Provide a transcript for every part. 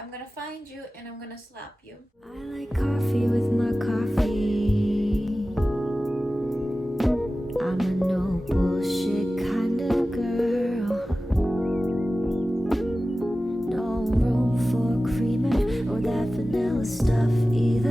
I'm gonna find you and I'm gonna slap you. I like coffee with my coffee. I'm a no bullshit kind of girl. No room for creamer or that vanilla stuff either.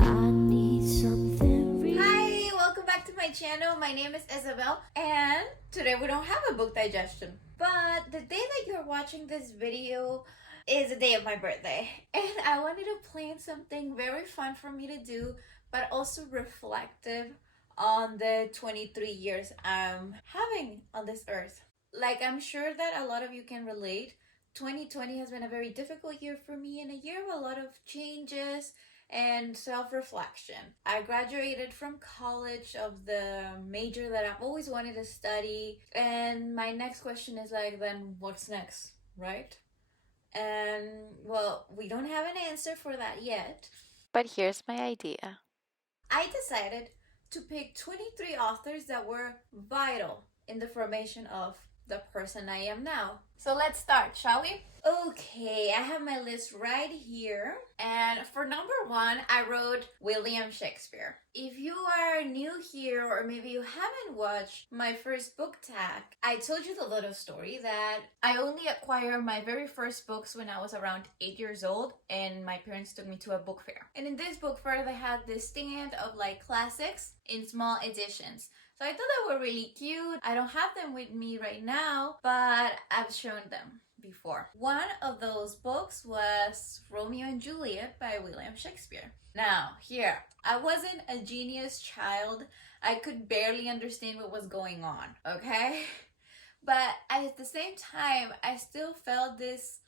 I need something real. Hi, welcome back to my channel. My name is Isabel and today we don't have a book digestion. But the day that you're watching this video is the day of my birthday. And I wanted to plan something very fun for me to do, but also reflective on the 23 years I'm having on this earth. Like, I'm sure that a lot of you can relate. 2020 has been a very difficult year for me and a year of a lot of changes and self-reflection. I graduated from college of the major that I've always wanted to study, and my next question is like, then what's next, right? And well, we don't have an answer for that yet. But here's my idea. I decided to pick 23 authors that were vital in the formation of the person I am now. So let's start, shall we? Okay, I have my list right here. And for number one, I wrote William Shakespeare. If you are new here or maybe you haven't watched my first book tag, I told you the little story that I only acquired my very first books when I was around 8 years old and my parents took me to a book fair. And in this book fair, they had this stand of like classics in small editions. So I thought they were really cute. I don't have them with me right now, but I've shown them before. One of those books was Romeo and Juliet by William Shakespeare. Now, here, I wasn't a genius child. I could barely understand what was going on, okay? But at the same time, I still felt this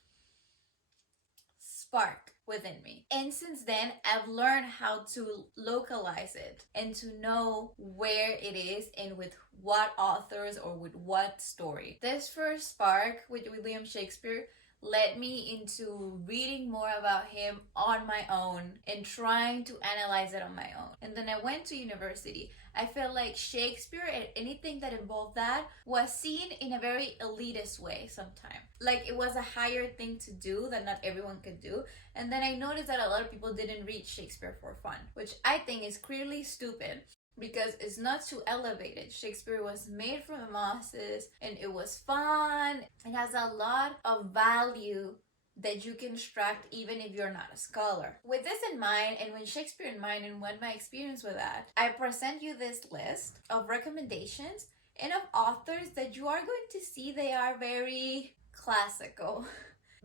spark within me. And since then, I've learned how to localize it and to know where it is and with what authors or with what story. This first spark with William Shakespeare led me into reading more about him on my own and trying to analyze it on my own. And then I went to university. I felt like Shakespeare and anything that involved that was seen in a very elitist way sometimes. Like it was a higher thing to do that not everyone could do. And then I noticed that a lot of people didn't read Shakespeare for fun, which I think is clearly stupid because it's not too elevated. Shakespeare was made for the masses and it was fun. It has a lot of value that you can extract even if you're not a scholar. With this in mind and with Shakespeare in mind and what my experience with that, I present you this list of recommendations and of authors that you are going to see they are very classical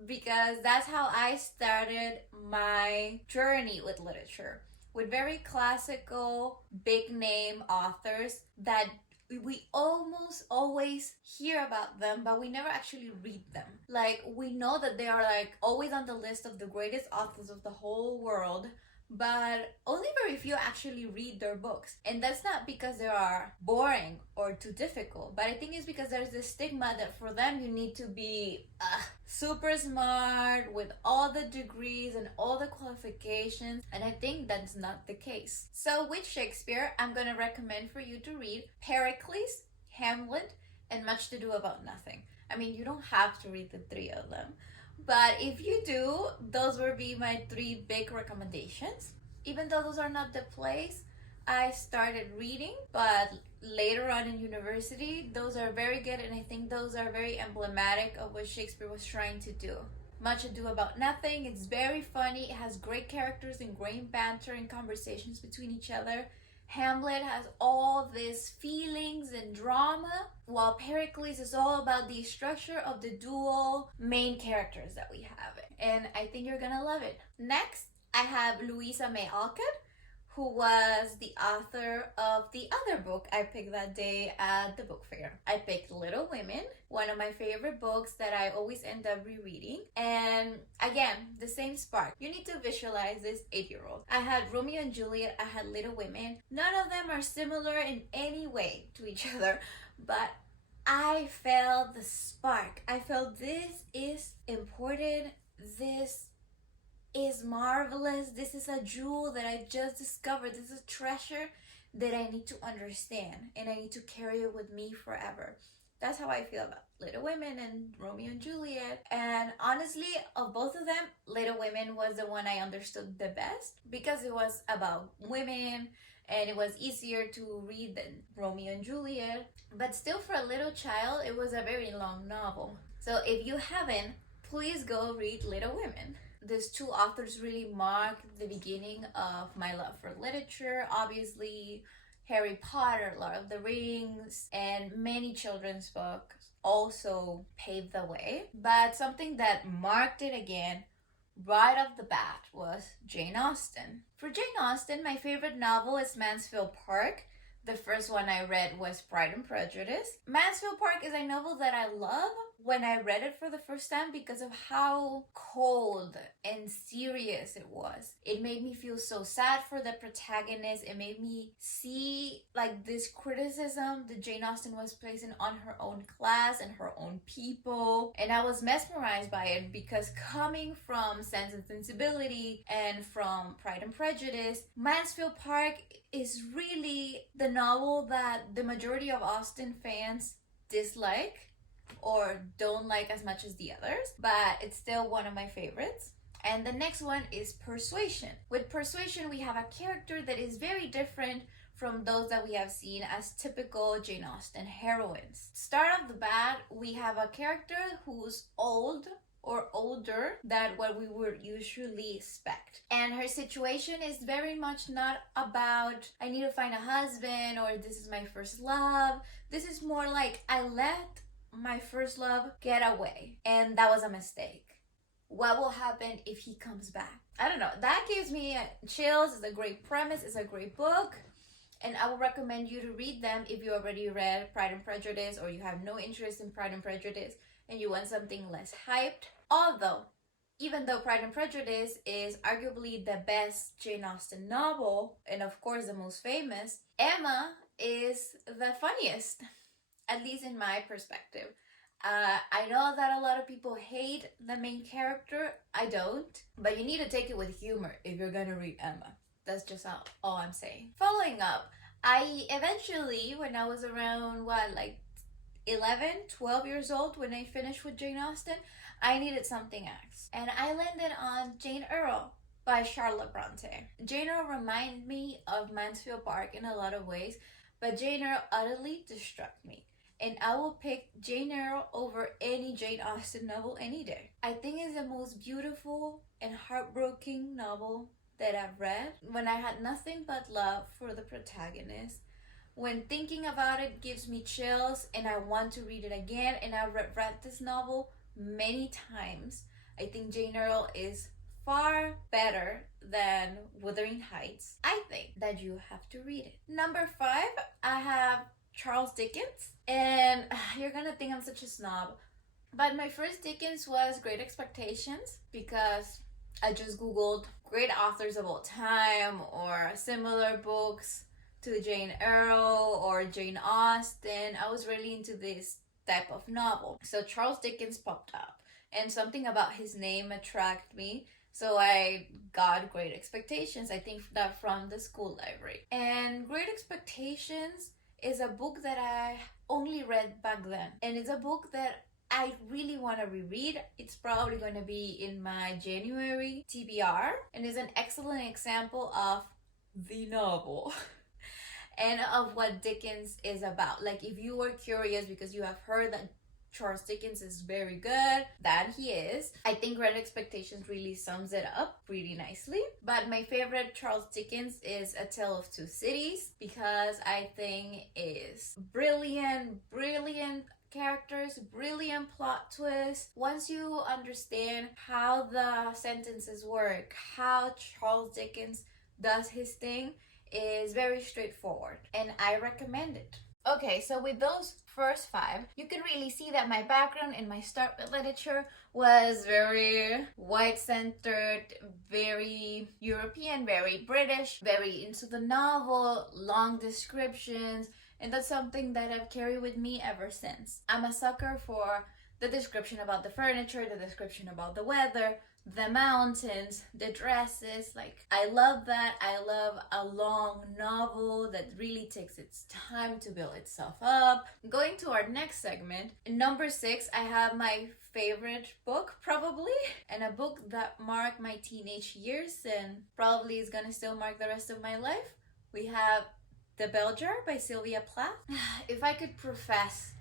because that's how I started my journey with literature, with very classical, big name authors that we almost always hear about them, but we never actually read them. Like, we know that they are like always on the list of the greatest authors of the whole world, but only very few actually read their books. And that's not because they are boring or too difficult, but I think it's because there's this stigma that for them you need to be super smart with all the degrees and all the qualifications, and I think that's not the case. So with Shakespeare, I'm gonna recommend for you to read Pericles, Hamlet, and Much to Do About Nothing. I mean, you don't have to read the three of them, but if you do, those will be my three big recommendations. Even though those are not the plays I started reading, but later on in university, those are very good, and I think those are very emblematic of what Shakespeare was trying to do. Much Ado About Nothing, it's very funny, it has great characters and great banter and conversations between each other. Hamlet has all these feelings and drama, while Pericles is all about the structure of the dual main characters that we have. And I think you're gonna love it. Next, I have Louisa May Alcott, who was the author of the other book I picked that day at the book fair. I picked Little Women, one of my favorite books that I always end up rereading. And again, the same spark. You need to visualize this 8-year-old. I had Romeo and Juliet, I had Little Women. None of them are similar in any way to each other, but I felt the spark. I felt this is important, this is marvelous, this is a jewel that I just discovered, this is a treasure that I need to understand and I need to carry it with me forever. That's how I feel about Little Women and Romeo and Juliet. And honestly, of both of them, Little Women was the one I understood the best because it was about women and it was easier to read than Romeo and Juliet. But still, for a little child, it was a very long novel. So if you haven't, please go read Little Women. These two authors really marked the beginning of my love for literature. Obviously, Harry Potter, Lord of the Rings, and many children's books also paved the way. But something that marked it again right off the bat was Jane Austen. For Jane Austen, my favorite novel is Mansfield Park. The first one I read was Pride and Prejudice. Mansfield Park is a novel that I love when I read it for the first time because of how cold and serious it was. It made me feel so sad for the protagonist. It made me see like this criticism that Jane Austen was placing on her own class and her own people. And I was mesmerized by it because coming from Sense and Sensibility and from Pride and Prejudice, Mansfield Park is really the novel that the majority of Austen fans dislike or don't like as much as the others, but it's still one of my favorites. And the next one is Persuasion. With Persuasion, we have a character that is very different from those that we have seen as typical Jane Austen heroines. Start off the bat, we have a character who's old or older than what we would usually expect. And her situation is very much not about, I need to find a husband or this is my first love. This is more like, I let my first love get away and that was a mistake. What will happen if he comes back? I don't know. That gives me chills. It's a great premise. It's a great book. And I would recommend you to read them if you already read Pride and Prejudice or you have no interest in Pride and Prejudice and you want something less hyped. Although, even though Pride and Prejudice is arguably the best Jane Austen novel and of course the most famous, Emma is the funniest, at least in my perspective. I know that a lot of people hate the main character. I don't. But you need to take it with humor if you're gonna read Emma. That's just all I'm saying. Following up, I eventually, when I was around, 11, 12 years old, when I finished with Jane Austen, I needed something else. And I landed on Jane Eyre by Charlotte Bronte. Jane Eyre reminded me of Mansfield Park in a lot of ways, but Jane Eyre utterly distracted me. And I will pick Jane Eyre over any Jane Austen novel any day. I think it's the most beautiful and heartbreaking novel that I've read. When I had nothing but love for the protagonist. When thinking about it gives me chills and I want to read it again. And I've read this novel many times. I think Jane Eyre is far better than Wuthering Heights. I think that you have to read it. Number 5, I have Charles Dickens. And you're gonna think I'm such a snob, but my first Dickens was Great Expectations because I just googled great authors of all time or similar books to Jane Eyre or Jane Austen. I was really into this type of novel. So Charles Dickens popped up and something about his name attracted me. So I got Great Expectations. I think that from the school library. And Great Expectations is a book that I only read back then. And it's a book that I really want to reread. It's probably going to be in my January TBR. And it's an excellent example of the novel and of what Dickens is about. Like if you were curious because you have heard that Charles Dickens is very good, that he is. I think Great Expectations really sums it up pretty nicely. But my favorite Charles Dickens is A Tale of Two Cities because I think is brilliant characters, brilliant plot twist. Once you understand how the sentences work, how Charles Dickens does his thing, is very straightforward and I recommend it. Okay, so with those first 5, you can really see that my background in my start with literature was very white-centered, very European, very British, very into the novel, long descriptions, and that's something that I've carried with me ever since. I'm a sucker for the description about the furniture, the description about the weather, the mountains, the dresses. Like, I love that. I love a long novel that really takes its time to build itself up. Going to our next segment, number 6, I have my favorite book probably, and a book that marked my teenage years and probably is gonna still mark the rest of my life. We have The Bell Jar by Sylvia Plath. If I could profess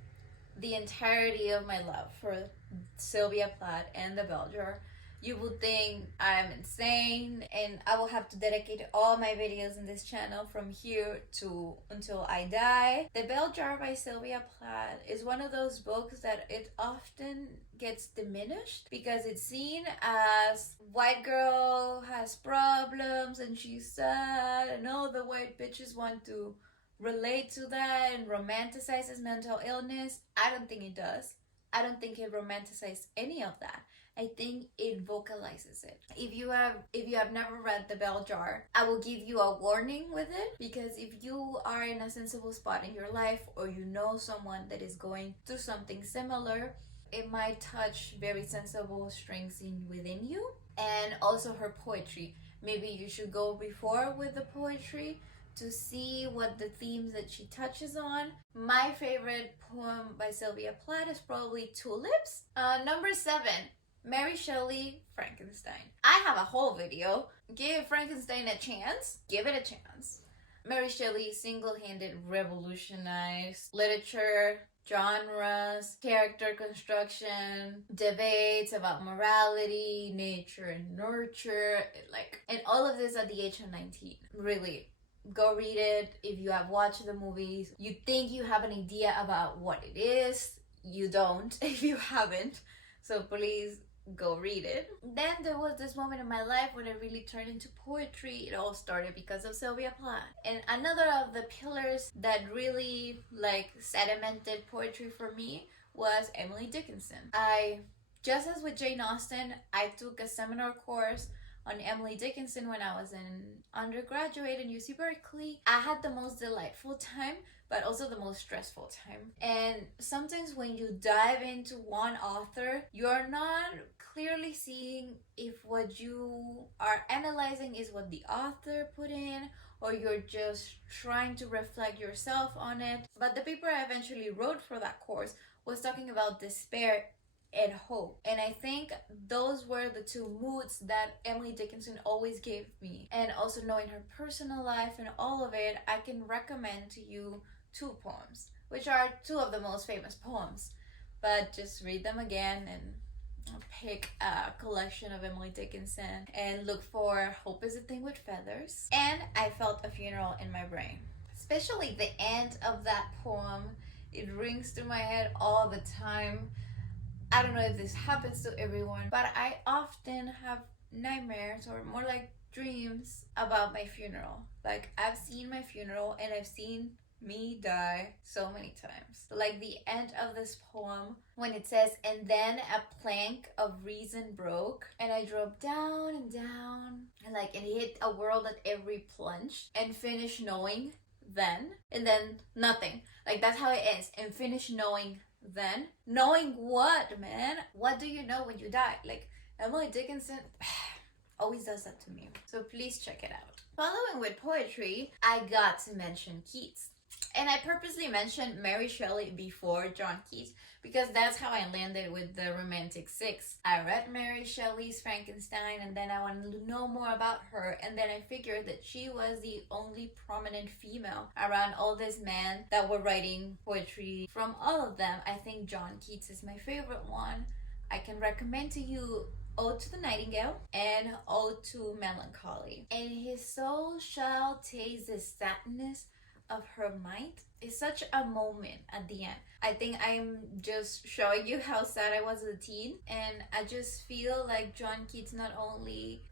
the entirety of my love for Sylvia Plath and The Bell Jar, you would think I'm insane, and I will have to dedicate all my videos in this channel from here to until I die. The Bell Jar by Sylvia Plath is one of those books that it often gets diminished because it's seen as white girl has problems and she's sad and all the white bitches want to relate to that and romanticizes mental illness. I don't think it does. I don't think it romanticizes any of that. I think it vocalizes it. If you have never read The Bell Jar, I will give you a warning with it, because if you are in a sensible spot in your life or you know someone that is going through something similar, it might touch very sensible strings within you. And also her poetry. Maybe you should go before with the poetry to see what the themes that she touches on. My favorite poem by Sylvia Plath is probably Tulips. Number 7, Mary Shelley, Frankenstein. I have a whole video. Give Frankenstein a chance. Give it a chance. Mary Shelley single-handed revolutionized literature, genres, character construction, debates about morality, nature and nurture, and all of this at the age of 19. Really, go read it. If you have watched the movies, you think you have an idea about what it is. You don't if you haven't. So please go read it. Then there was this moment in my life when it really turned into poetry. It all started because of Sylvia Plath. And another of the pillars that really sedimented poetry for me was Emily Dickinson. Just as with Jane Austen, I took a seminar course on Emily Dickinson when I was in undergraduate in UC Berkeley. I had the most delightful time, but also the most stressful time. And sometimes when you dive into one author, you're not clearly seeing if what you are analyzing is what the author put in, or you're just trying to reflect yourself on it. But the paper I eventually wrote for that course was talking about despair and hope. And I think those were the two moods that Emily Dickinson always gave me. And also knowing her personal life and all of it, I can recommend to you 2 poems, which are 2 of the most famous poems. But just read them again and pick a collection of Emily Dickinson and look for Hope is a Thing with Feathers and I Felt a Funeral in My Brain. Especially the end of that poem, it rings through my head all the time. I don't know if this happens to everyone, but I often have nightmares, or more like dreams, about my funeral. Like, I've seen my funeral and I've seen me die so many times. Like the end of this poem when it says, and then a plank of reason broke and I drove down and down and it hit a world at every plunge and finished knowing then, and then nothing. Like, that's how it ends. And finish knowing then. Knowing what, man? What do you know when you die? Like, Emily Dickinson always does that to me. So please check it out. Following with poetry, I got to mention Keats. And I purposely mentioned Mary Shelley before John Keats because that's how I landed with the Romantic 6. I read Mary Shelley's Frankenstein and then I wanted to know more about her, and then I figured that she was the only prominent female around all these men that were writing poetry. From all of them, I think John Keats is my favorite one. I can recommend to you Ode to the Nightingale and Ode to Melancholy. And his soul shall taste the sadness of her mind is such a moment at the end. I think I'm just showing you how sad I was as a teen, and I just feel like John Keats not only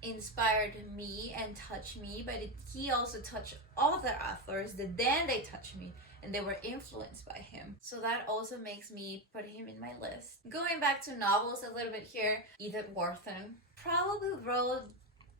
inspired me and touched me, but he also touched all the authors that then they touched me and they were influenced by him. So that also makes me put him in my list. Going back to novels a little bit here, Edith Wharton probably wrote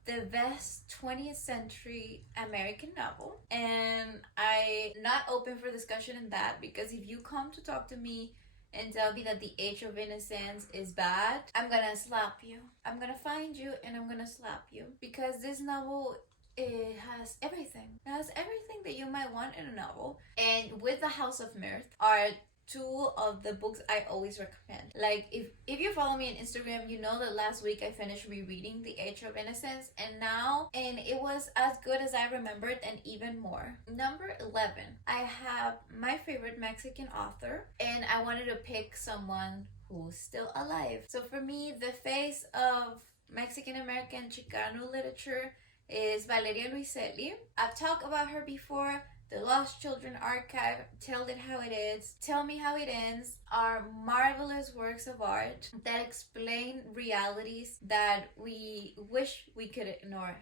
the best 20th century American novel, and I'm not open for discussion in that, because if you come to talk to me and tell me that The Age of Innocence is bad, I'm gonna slap you. I'm gonna find you and I'm gonna slap you. Because this novel, it has everything. It has everything that you might want in a novel. And with The House of Mirth are two of the books I always recommend. Like, if you follow me on Instagram, you know that last week I finished rereading The Age of Innocence, and it was as good as I remembered and even more. Number 11, I have my favorite Mexican author, and I wanted to pick someone who's still alive. So for me, the face of Mexican American Chicano literature is Valeria Luiselli. I've talked about her before. The Lost Children Archive, Tell It How It Is, Tell Me How It Ends are marvelous works of art that explain realities that we wish we could ignore,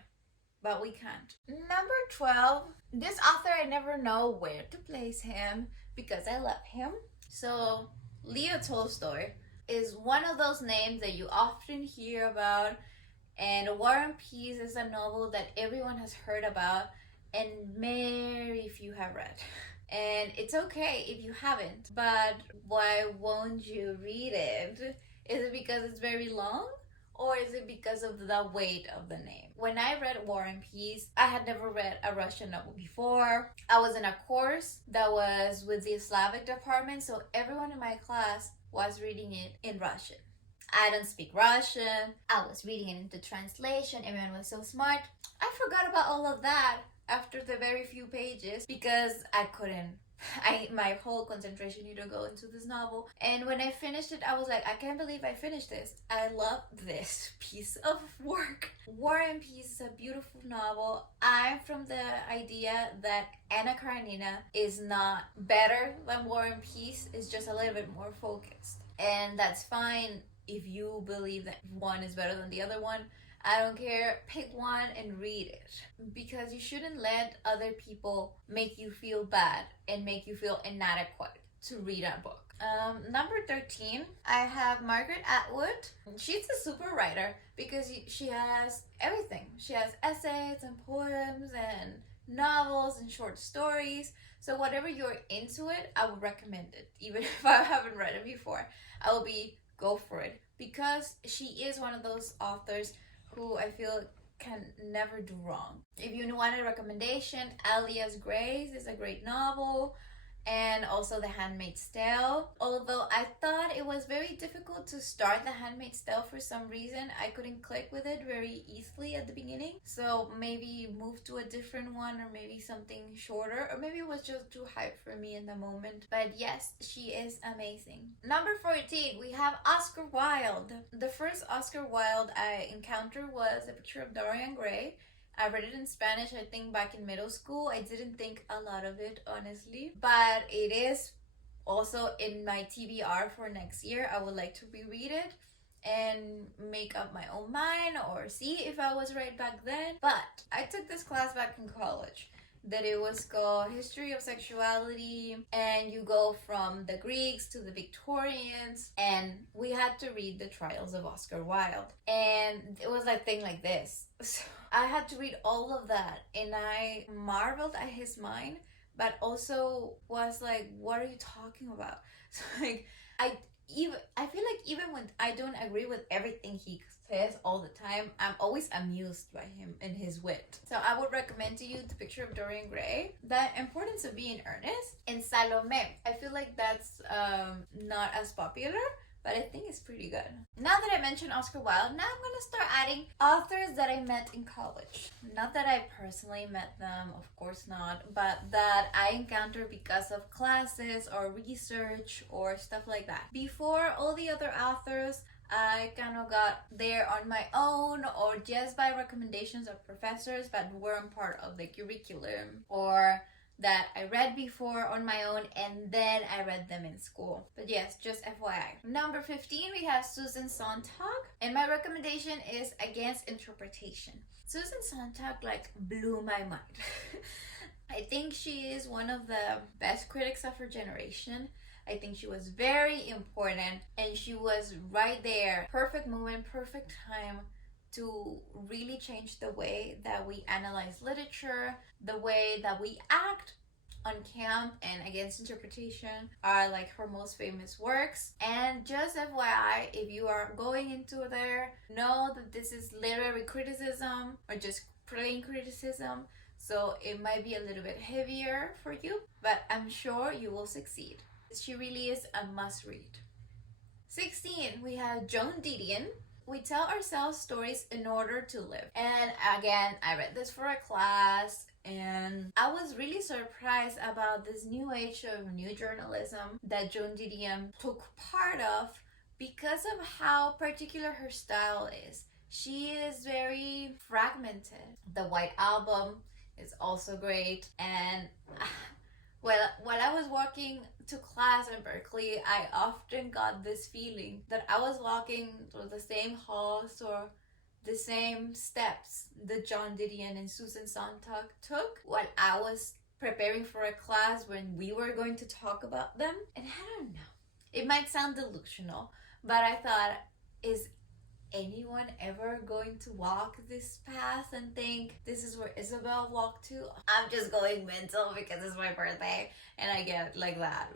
but we can't. Number 12, this author, I never know where to place him because I love him. So, Leo Tolstoy is one of those names that you often hear about, and War and Peace is a novel that everyone has heard about and very few have read. And it's okay if you haven't, but why won't you read it? Is it because it's very long? Or is it because of the weight of the name? When I read War and Peace, I had never read a Russian novel before. I was in a course that was with the Slavic department, so everyone in my class was reading it in Russian. I don't speak Russian. I was reading it into translation. Everyone was so smart. I forgot about all of that after the very few pages because I couldn't. My whole concentration needed to go into this novel. And when I finished it, I was like, I can't believe I finished this. I love this piece of work. War and Peace is a beautiful novel. I'm from the idea that Anna Karenina is not better than War and Peace. It's just a little bit more focused. And that's fine if you believe that one is better than the other one. I don't care. Pick one and read it. Because you shouldn't let other people make you feel bad and make you feel inadequate to read a book. Number 13, I have Margaret Atwood. She's a super writer because she has everything. She has essays and poems and novels and short stories. So whatever you're into it, I would recommend it. Even if I haven't read it before, I will go for it. Because she is one of those authors who I feel can never do wrong. If you want a recommendation, Alias Grace is a great novel, and also The Handmaid's Tale. Although I thought it was very difficult to start The Handmaid's Tale for some reason. I couldn't click with it very easily at the beginning. So maybe move to a different one, or maybe something shorter, or maybe it was just too hype for me in the moment. But yes, she is amazing. Number 14, we have Oscar Wilde. The first Oscar Wilde I encountered was A Picture of Dorian Gray. I read it in Spanish, I think back in middle school. I didn't think a lot of it, honestly. But it is also in my TBR for next year. I would like to reread it and make up my own mind or see if I was right back then. But I took this class back in college that it was called History of Sexuality, and you go from the Greeks to the Victorians, and we had to read the trials of Oscar Wilde. And it was like thing like this. So I had to read all of that, and I marveled at his mind, but also was like, what are you talking about? So like, I feel like even when I don't agree with everything he says all the time, I'm always amused by him and his wit. So I would recommend to you The Picture of Dorian Gray, The Importance of Being Earnest, and Salome. I feel like that's not as popular, but I think it's pretty good. Now that I mentioned Oscar Wilde, now I'm gonna start adding authors that I met in college. Not that I personally met them, of course not, but that I encountered because of classes or research or stuff like that. Before all the other authors, I kind of got there on my own or just by recommendations of professors, but weren't part of the curriculum, or that I read before on my own and then I read them in school. But yes, just FYI. Number 15, we have Susan Sontag, and my recommendation is Against Interpretation. Susan Sontag blew my mind. I think she is one of the best critics of her generation. I think she was very important, and she was right there, perfect moment, perfect time to really change the way that we analyze literature, the way that we act, On Camp and Against Interpretation are like her most famous works. And just FYI, if you are going into there, know that this is literary criticism or just plain criticism, so it might be a little bit heavier for you, but I'm sure you will succeed. She really is a must read. 16, we have Joan Didion. We tell ourselves stories in order to live. And again, I read this for a class, and I was really surprised about this new age of new journalism that Joan Didion took part of because of how particular her style is. She is very fragmented. The White Album is also great, and well, while I was walking to class in Berkeley, I often got this feeling that I was walking through the same halls or the same steps that Joan Didion and Susan Sontag took while I was preparing for a class when we were going to talk about them. And I don't know, it might sound delusional, but I thought, is anyone ever going to walk this path and think this is where Isabel walked to? I'm just going mental because it's my birthday and I get like that.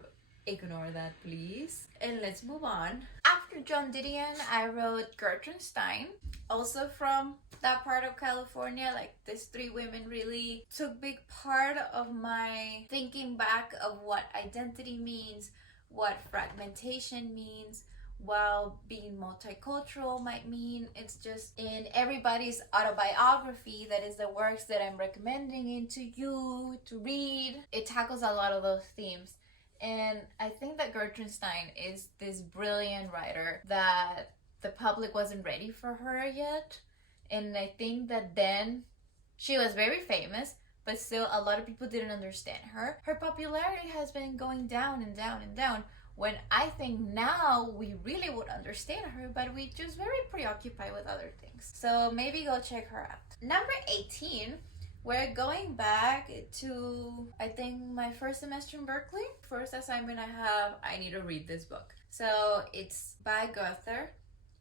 Ignore that, please. And let's move on. After Joan Didion, I wrote Gertrude Stein, also from that part of California. Like, these three women really took big part of my thinking back of what identity means, what fragmentation means, while being multicultural might mean. It's just in everybody's autobiography, that is the works that I'm recommending it to you to read. It tackles a lot of those themes. And I think that Gertrude Stein is this brilliant writer that the public wasn't ready for her yet. And I think that then she was very famous, but still a lot of people didn't understand her. Her popularity has been going down and down and down, when I think now we really would understand her, but we just very preoccupied with other things. So maybe go check her out. Number 18, we're going back to, I think, my first semester in Berkeley. First assignment I need to read this book. So it's by Goethe,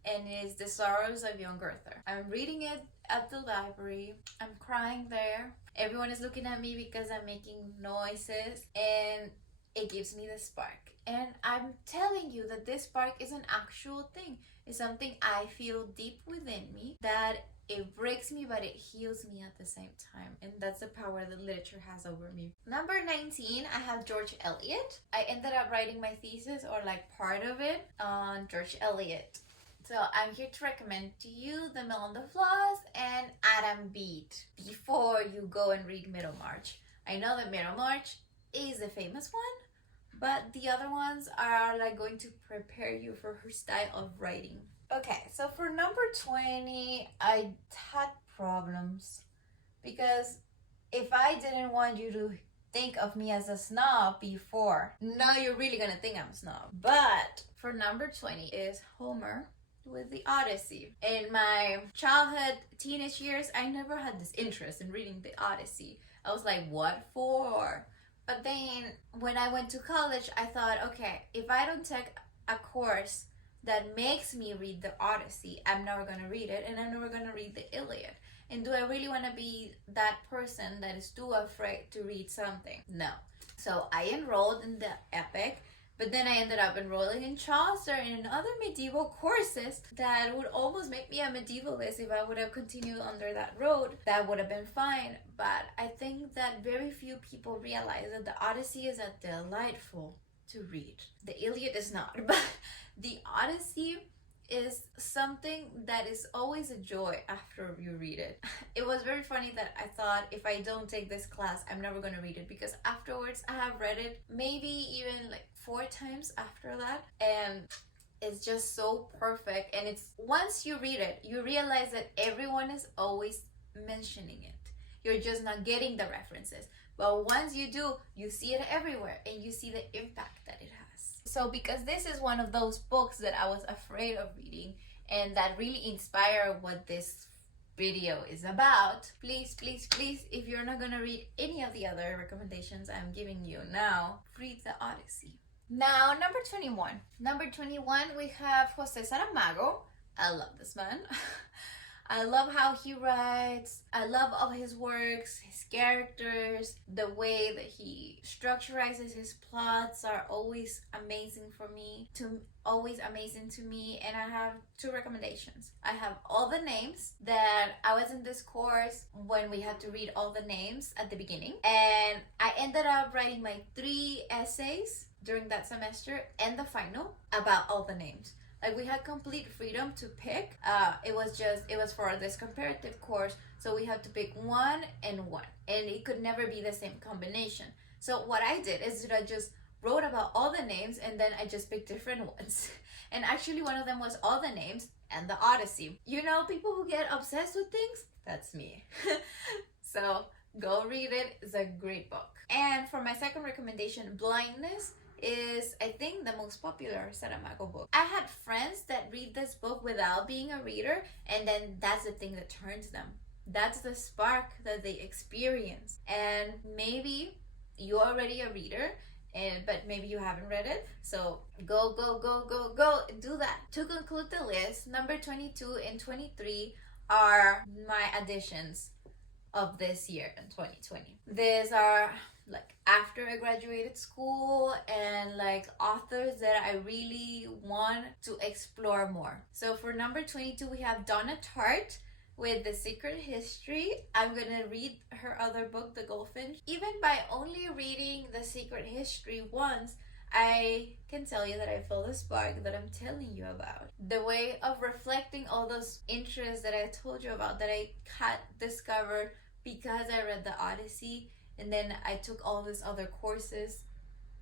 and it's The Sorrows of Young Goethe. I'm reading it at the library. I'm crying there. Everyone is looking at me because I'm making noises, and it gives me the spark. And I'm telling you that this spark is an actual thing. It's something I feel deep within me, that it breaks me, but it heals me at the same time. And that's the power that literature has over me. Number 19, I have George Eliot. I ended up writing my thesis, or like part of it, on George Eliot. So I'm here to recommend to you The Mill on the Floss and Adam Bede before you go and read Middlemarch. I know that Middlemarch is the famous one, but the other ones are like going to prepare you for her style of writing. Okay, so for number 20, I had problems because if I didn't want you to think of me as a snob before, now you're really gonna think I'm a snob. But for number 20 is Homer with the Odyssey. In my childhood, teenage years, I never had this interest in reading the Odyssey. I was like, what for? But then when I went to college, I thought, okay, if I don't take a course that makes me read the Odyssey, I'm never going to read it, and I'm never going to read the Iliad. And do I really want to be that person that is too afraid to read something? No. So I enrolled in the epic, but then I ended up enrolling in Chaucer and in other medieval courses that would almost make me a medievalist. If I would have continued under that road, that would have been fine. But I think that very few people realize that the Odyssey is a delightful to read. The Iliad is not, but the Odyssey is something that is always a joy after you read it. It was very funny that I thought, if I don't take this class, I'm never going to read it, because afterwards I have read it maybe even like 4 times after that, and it's just so perfect. And it's, once you read it, you realize that everyone is always mentioning it. You're just not getting the references. But once you do, you see it everywhere, and you see the impact that it has. So because this is one of those books that I was afraid of reading, and that really inspired what this video is about, please, please, please, if you're not gonna read any of the other recommendations I'm giving you now, read the Odyssey. Now, number 21. Number 21, we have Jose Saramago. I love this man. I love how he writes. I love all his works, his characters, the way that he structurizes his plots are always amazing for me. Always amazing to me. And I have two recommendations. I have All the Names, that I was in this course when we had to read all the names at the beginning, and I ended up writing my 3 essays during that semester and the final about all the names. Like, we had complete freedom to pick. It was for this comparative course, so we had to pick 1 and 1, and it could never be the same combination. So what I did is that I just wrote about all the names, and then I just picked different ones. And actually one of them was All the Names and the Odyssey. You know, people who get obsessed with things, that's me. So go read it. It's a great book. And for my second recommendation, Blindness is, I think, the most popular Saramago book. I had friends that read this book without being a reader, and then that's the thing that turns them. That's the spark that they experience. And maybe you're already a reader, but maybe you haven't read it, so go do that. To conclude the list, number 22 and 23 are my additions of this year in 2020. These are like after I graduated school, and like authors that I really want to explore more. So for number 22, we have Donna Tartt with The Secret History. I'm gonna read her other book, The Goldfinch. Even by only reading The Secret History once, I can tell you that I feel the spark that I'm telling you about. The way of reflecting all those interests that I told you about, that I had discovered because I read the Odyssey, and then I took all these other courses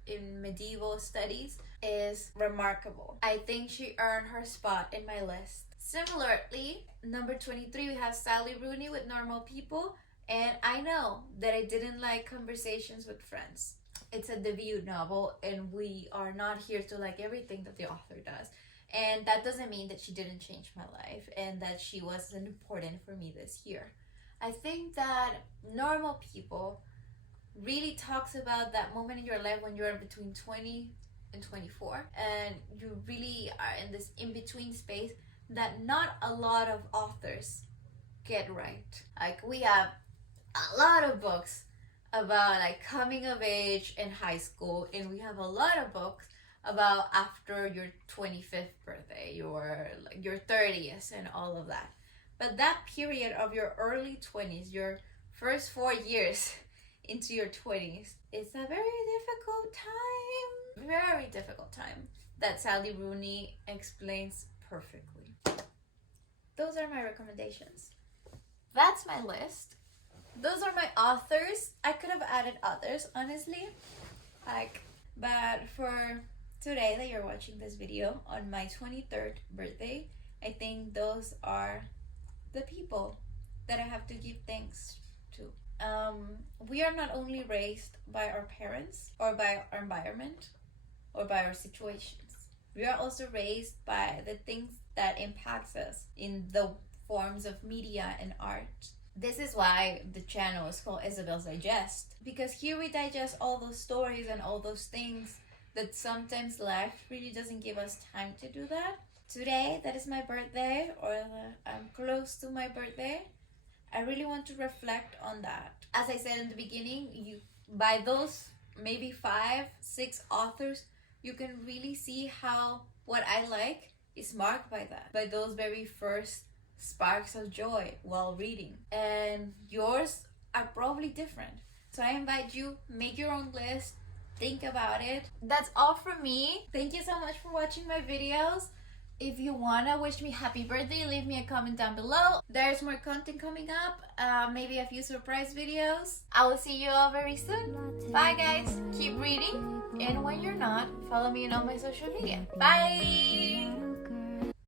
in medieval studies, is remarkable. I think she earned her spot in my list. Similarly, number 23, we have Sally Rooney with Normal People. And I know that I didn't like Conversations with Friends. It's a debut novel, and we are not here to like everything that the author does. And that doesn't mean that she didn't change my life and that she wasn't important for me this year. I think that Normal People really talks about that moment in your life when you're between 20 and 24, and you really are in this in-between space that not a lot of authors get right. Like, we have a lot of books about like coming of age in high school, and we have a lot of books about after your 25th birthday, your 30th, and all of that. But that period of your early 20s, your first 4 years into your 20s, it's a very difficult time that Sally Rooney explains perfectly. Those are my recommendations. That's my list. Those are my authors. I could have added others, honestly. But for today that you're watching this video on my 23rd birthday, I think those are the people that I have to give thanks to. We are not only raised by our parents or by our environment or by our situations. We are also raised by the things that impacts us in the forms of media and art. This is why the channel is called Isabel's Digest, because here we digest all those stories and all those things that sometimes life really doesn't give us time to do that. Today, that is my birthday, or I'm close to my birthday, I really want to reflect on that. As I said in the beginning, by those maybe 5-6 authors, you can really see how what I like is marked by that, by those very first sparks of joy while reading. And yours are probably different. So I invite you, make your own list, think about it. That's all from me. Thank you so much for watching my videos. If you wanna wish me happy birthday, leave me a comment down below. There's more content coming up, maybe a few surprise videos. I will see you all very soon. Bye guys, keep reading, and when you're not, follow me on all my social media. Bye!